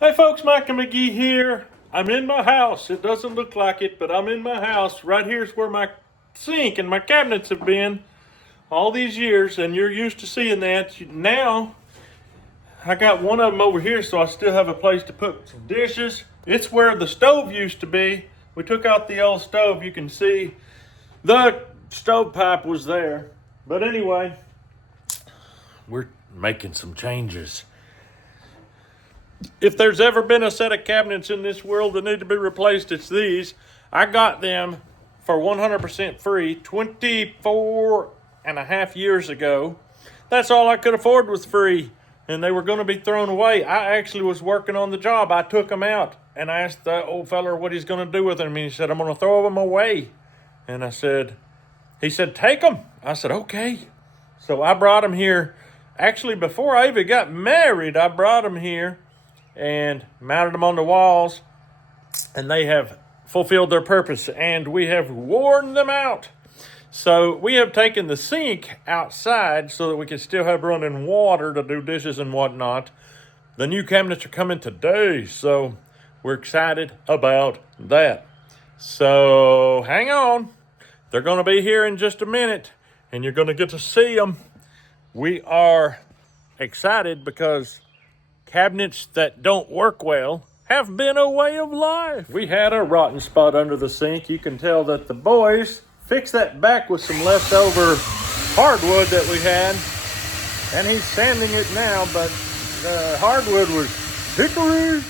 Hey folks, Mike and McGee here. I'm in my house. It doesn't look like it, but I'm in my house. Right here's where my sink and my cabinets have been all these years, and you're used to seeing that. Now, I got one of them over here, so I still have a place to put some dishes. It's where the stove used to be. We took out the old stove. You can see the stovepipe was there. But anyway, we're making some changes. If there's ever been a set of cabinets in this world that need to be replaced, it's these. I got them for 100% free 24 and a half years ago. That's all I could afford was free, and they were going to be thrown away. I actually was working on the job. I took them out, and I asked the old feller what he's going to do with them, and he said, I'm going to throw them away. And he said, take them. I said, okay. So I brought them here. Actually, before I even got married, I brought them here and mounted them on the walls, and they have fulfilled their purpose, and we have worn them out. So we have taken the sink outside so that we can still have running water to do dishes and whatnot. The new cabinets are coming today, so we're excited about that. So hang on. They're going to be here in just a minute, and you're going to get to see them. We are excited because cabinets that don't work well have been a way of life. We had a rotten spot under the sink. You can tell that the boys fixed that back with some leftover hardwood that we had, and he's sanding it now, but the hardwood was hickory.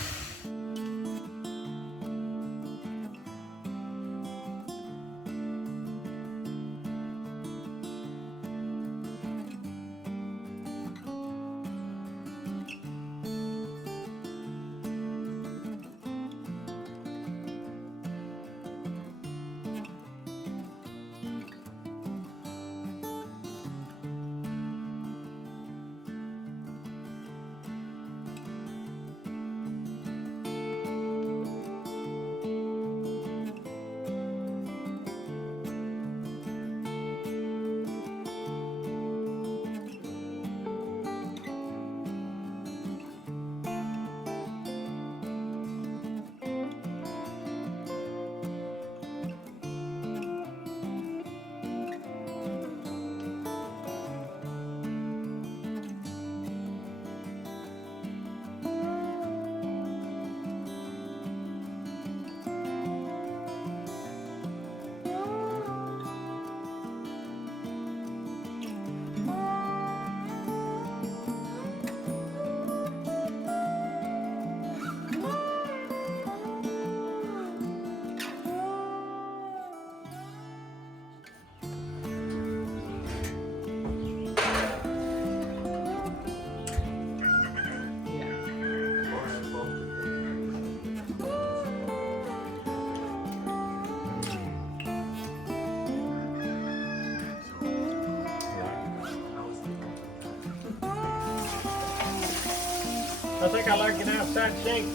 I think I like an outside sink.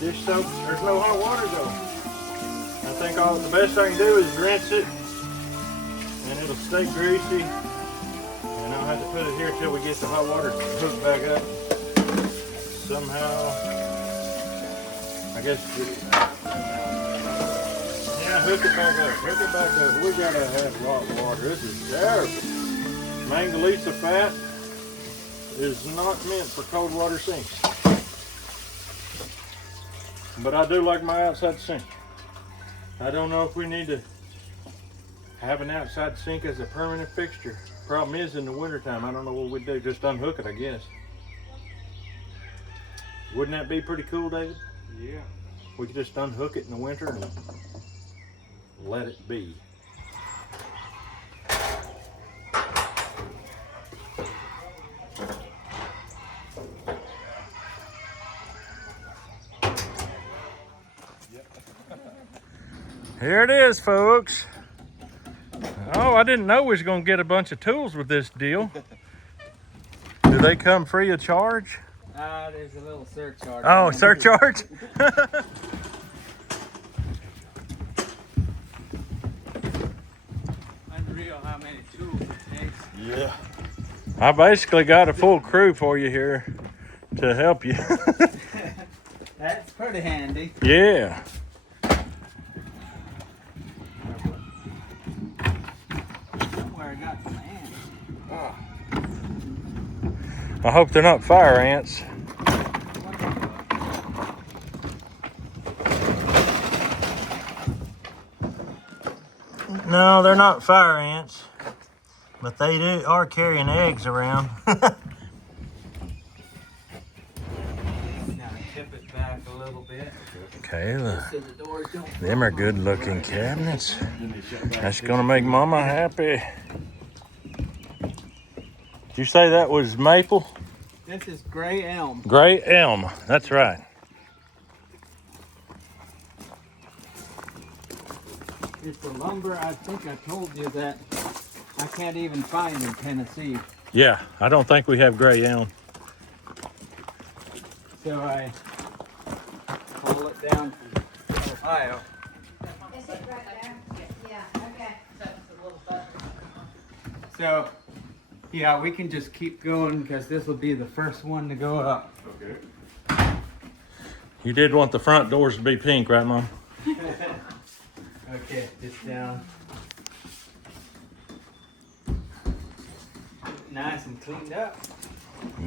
Dish soap, there's no hot water though. I think the best I can do is rinse it, and it'll stay greasy. And I'll have to put it here till we get the hot water hooked back up. Somehow, I guess, yeah, hook it back up, hook it back up. We gotta have hot water. This is terrible. Mangalisa fat is not meant for cold water sinks. But I do like my outside sink. I don't know if we need to have an outside sink as a permanent fixture. Problem is, in the wintertime, I don't know what we'd do. Just unhook it, I guess. Wouldn't that be pretty cool, David? Yeah. We could just unhook it in the winter and let it be. Here it is, folks. Oh, I didn't know we was going to get a bunch of tools with this deal. Do they come free of charge? There's a little surcharge. Oh, surcharge? Unreal how many tools it takes. Yeah. I basically got a full crew for you here. to help you. That's pretty handy. Yeah. Somewhere I got some ants. I hope they're not fire ants. No, they're not fire ants, but they are carrying eggs around. Now tip it back a little bit. Okay, So the doors don't. them are good looking cabinets. That's gonna make Mama happy. Did you say that was maple? This is gray elm. Gray elm, that's right. It's the lumber I think I told you that I can't even find in Tennessee. Yeah, I don't think we have gray elm. So I haul it down from Ohio. Is it right there? Yeah, okay. So, yeah, we can just keep going because this will be the first one to go up. Okay. You did want the front doors to be pink, right, Mom? Okay, just down. Nice and cleaned up.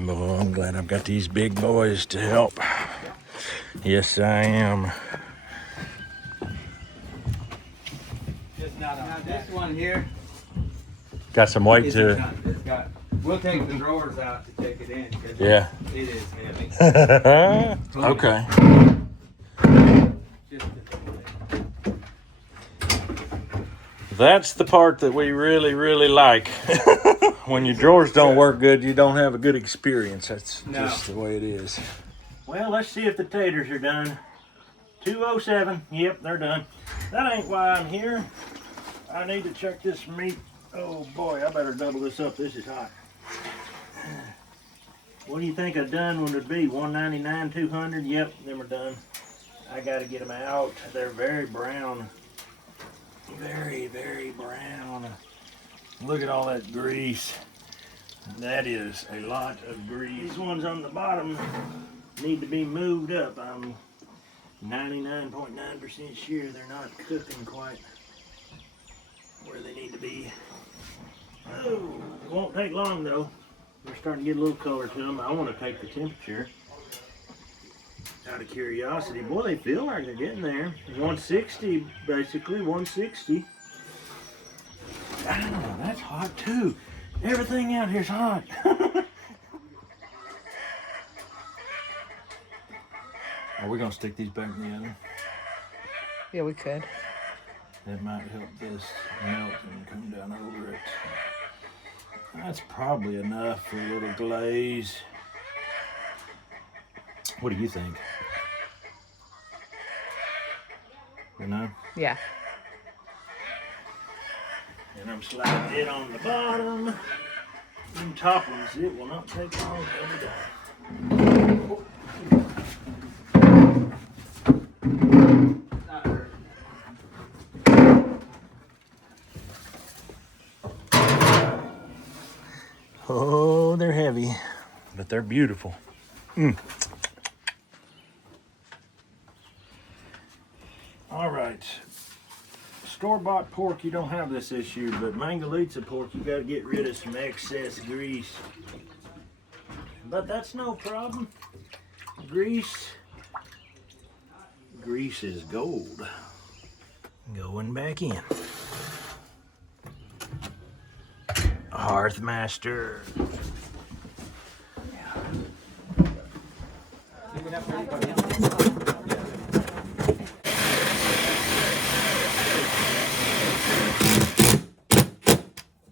Oh, I'm glad I've got these big boys to help. Yes, I am. Just not on. Now this one here. Got some weight It's to it. got. We'll take the drawers out to take it in. 'Cause Yeah. it is heavy. Okay. Just That's the part that we really, really like. When your drawers don't work good, you don't have a good experience. That's just the way it is. Well, let's see if the taters are done. 207. Yep, they're done. That ain't why I'm here. I need to check this meat. Oh boy, I better double this up. This is hot. What do you think a done one would be? 199, 200? Yep, them are done. I gotta get them out. They're very brown. Very, very brown. Look at all that grease. That is a lot of grease. These ones on the bottom need to be moved up. I'm 99.9% sure they're not cooking quite where they need to be. Oh, it won't take long though. They're starting to get a little color to them. I want to take the temperature. Out of curiosity, boy, they feel like they're getting there. 160, basically, 160. Ah, that's hot too. Everything out here's hot. Are we gonna stick these back in the oven? Yeah, we could. That might help this melt and come down over it. That's probably enough for a little glaze. What do you think? You know? Yeah. And I'm sliding it on the bottom. Them top ones, it will not take long to be done. Oh, they're heavy, but they're beautiful. All right. Store-bought pork, you don't have this issue, but Mangalitsa pork, you got to get rid of some excess grease. But that's no problem. Grease is gold. Going back in. Hearthmaster.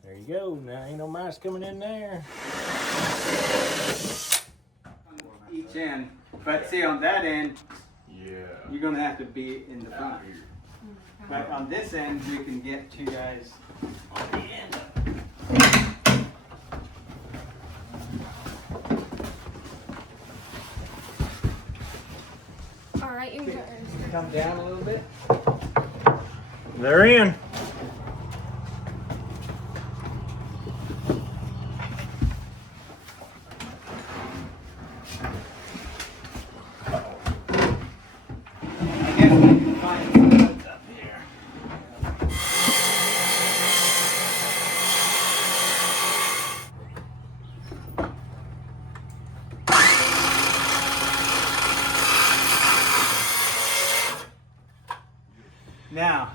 There you go. Now ain't no mice coming in there. each end. But see, on that end, Yeah. you're gonna have to be in the front. But on this end, we can get two guys on the end. All right, you can go. Come down a little bit. They're in. find some up here. Now,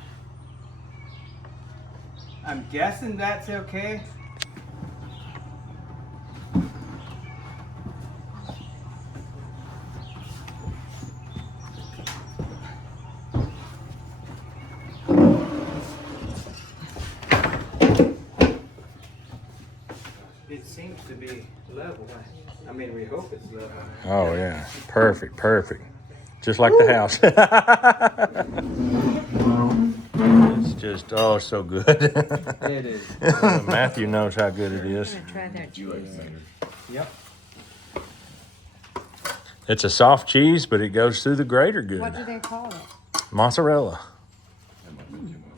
I'm guessing that's okay. It seems to be level. I mean, we hope it's level. Oh yeah, perfect, perfect. Just like the house. It's just, oh, so good. It is. Matthew knows how good it is. I'm gonna try that cheese. Yep. It's a soft cheese, but it goes through the grater good. What do they call it? Mozzarella.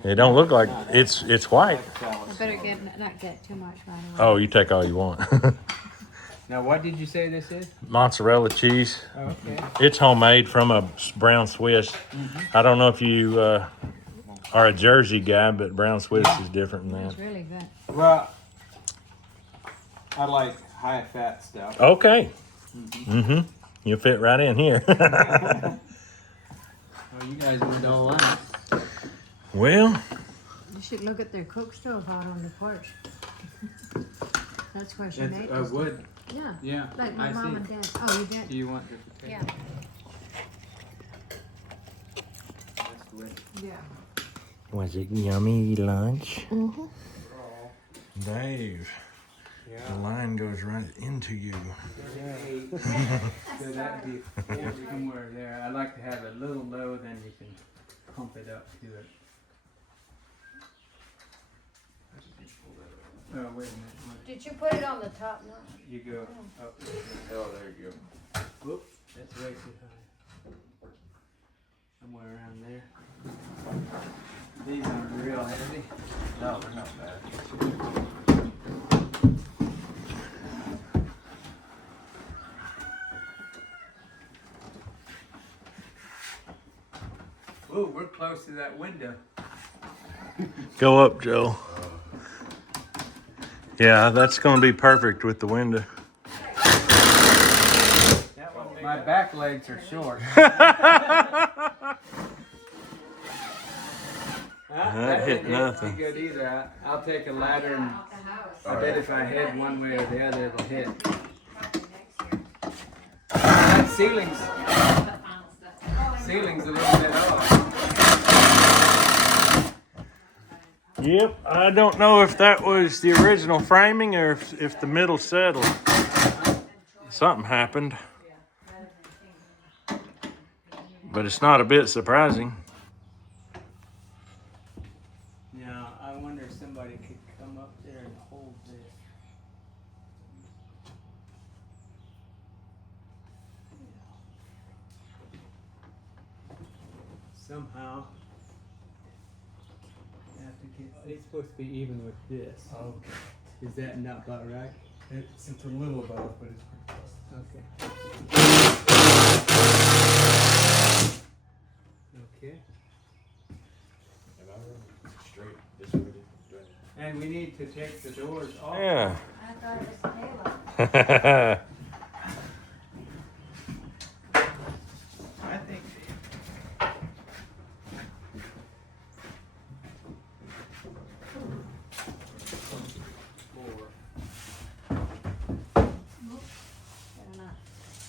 It don't look like it's white. I better not get too much right away. Oh, you take all you want. Now, what did you say this is? Mozzarella cheese. Oh, okay. It's homemade from a brown Swiss. I don't know if you are a Jersey guy, but brown Swiss is different than It's that. really good. Well, I like high fat stuff. Okay. Mm-hmm. You fit right in here. Well, you guys would all like. Well, You should look at their cook stove out on the porch. That's where she It's made a this. wood. Yeah, Yeah, like my I mom see. and dad. Oh, you did? Do you want to take Yeah. That's wood. Yeah. was it yummy lunch? Mm-hmm. Dave, the line goes right into you. So that'd be somewhere there. I like to have it a little low, then you can pump it up to it. Oh, wait a minute. Did you put it on the top notch? You go up. Oh, there you go. Whoops, that's way too high. Somewhere around there. These aren't real heavy. No, they're not bad. Ooh, we're close to that window. Go up, Joe. Yeah, that's going to be perfect with the window. My back legs are short. That hit nothing. Be good either. I'll take a ladder, and I bet if I head one way or the other, it'll hit. That ceiling's a little bit off. Yep, I don't know if that was the original framing or if the middle settled. Something happened. But it's not a bit surprising. Now, I wonder if somebody could come up there and hold this. Somehow. Have to get, it's supposed to be even with this. Okay. Is that not about right? It's a little above, but it's pretty close. Okay. Okay. Am I running straight this way? And we need to take the doors off. Yeah. I thought it was Taylor. I think.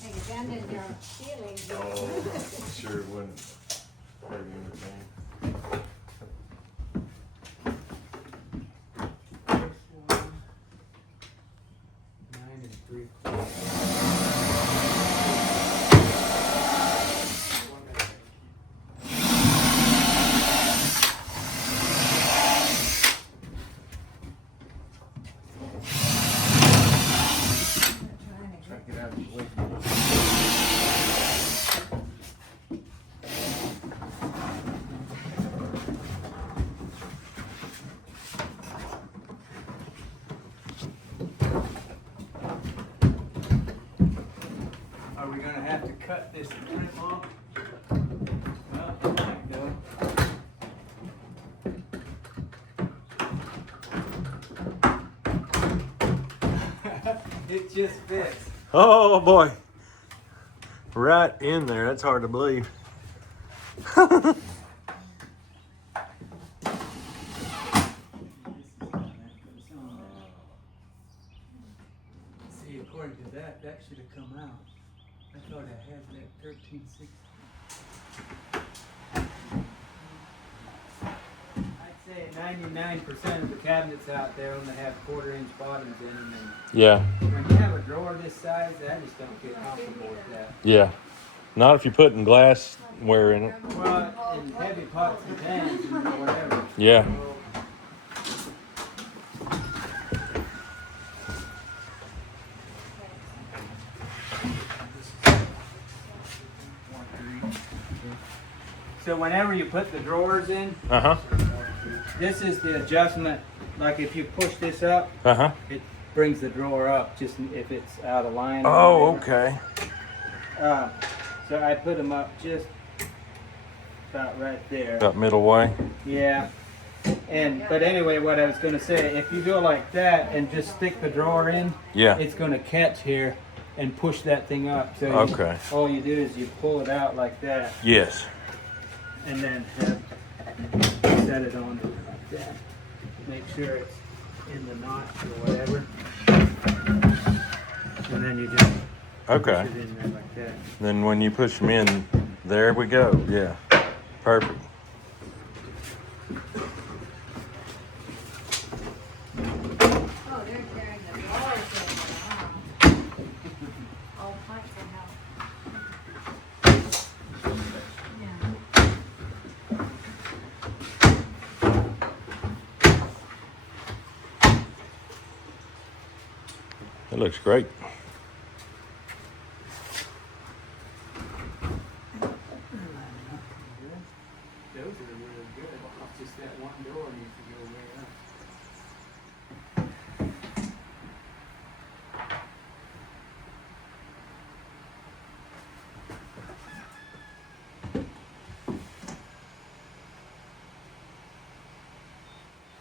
Hey, you bend in your ceiling. Oh, sure it wouldn't hurt anything. Nine and 3/4. Try to get out of the way. Are we gonna have to cut this trim off? Well, just fits. Oh boy. Right in there. That's hard to believe. See, according to that, that should have come out. I thought I had that 1360. I'd say 99% of the cabinets out there only have 1/4-inch bottoms in them. And Yeah. when you have a drawer this size, I just don't get comfortable with that. Yeah. Not if you're putting glassware in it. Well, in heavy pots and pans and whatever. Yeah. So whenever you put the drawers in, Uh-huh. this is the adjustment. Like if you push this up, Uh-huh. it brings the drawer up just if it's out of line. or Oh, whatever. okay. So I put them up just about right there. About middle way. Yeah. But anyway, what I was going to say, if you go like that and just stick the drawer in, Yeah. it's going to catch here and push that thing up. So Okay. all you do is you pull it out like that Yes. and then set it on like that. Make sure it's in the notch or whatever. And then you just Okay. push it in there like that. Then when you push them in, there we go. Yeah. Perfect. Oh, they're carrying the drawers in there, huh? All kinds of help. Yeah. It looks great. Those are really good. It's just that one door needs to go way up.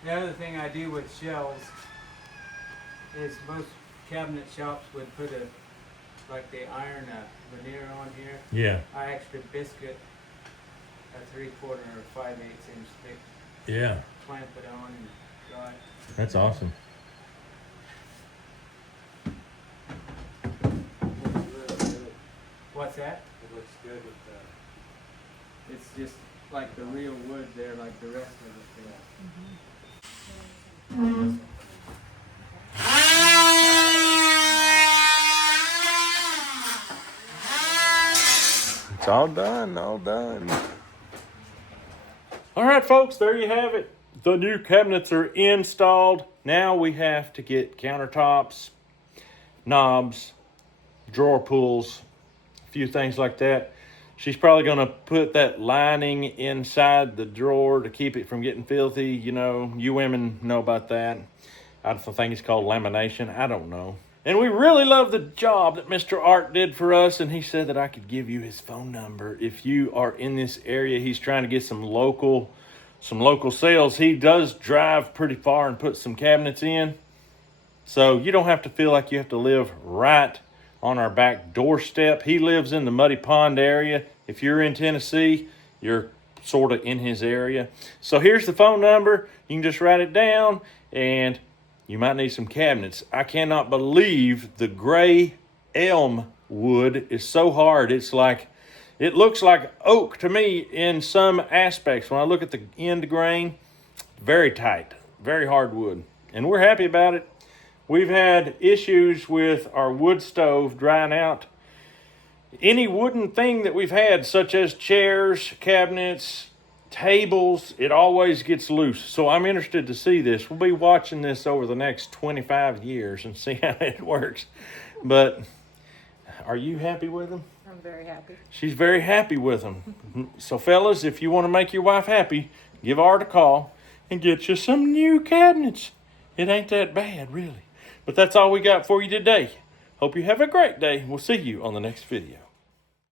The other thing I do with shelves is most cabinet shops would put like they iron a veneer on here. Yeah. I extra biscuit a 3/4 or 5/8 inch thick, Yeah. clamp it on and dry it. That's awesome. What's that? It looks good with the. It's just like the real wood there, like the rest of it there. It's all done, all done. All right, folks, there you have it. The new cabinets are installed. Now we have to get countertops, knobs, drawer pulls, a few things like that. She's probably going to put that lining inside the drawer to keep it from getting filthy. You know, you women know about that. I think it's called lamination. I don't know. And we really love the job that Mr. Art did for us, and he said that I could give you his phone number if you are in this area. He's trying to get some local sales. He does drive pretty far and put some cabinets in, so you don't have to feel like you have to live right on our back doorstep. He lives in the Muddy Pond area. If you're in Tennessee, you're sort of in his area. So here's the phone number. You can just write it down, and you might need some cabinets. I cannot believe the gray elm wood is so hard. It's like, it looks like oak to me in some aspects. When I look at the end grain, very tight, very hard wood. And we're happy about it. We've had issues with our wood stove drying out. Any wooden thing that we've had, such as chairs, cabinets, tables, it always gets loose. So I'm interested to see this. We'll be watching this over the next 25 years and see how it works. But are you happy with them? I'm very happy. She's very happy with them. So fellas, if you want to make your wife happy, give Art a call and get you some new cabinets. It ain't that bad, really. But that's all we got for you today. Hope you have a great day. We'll see you on the next video.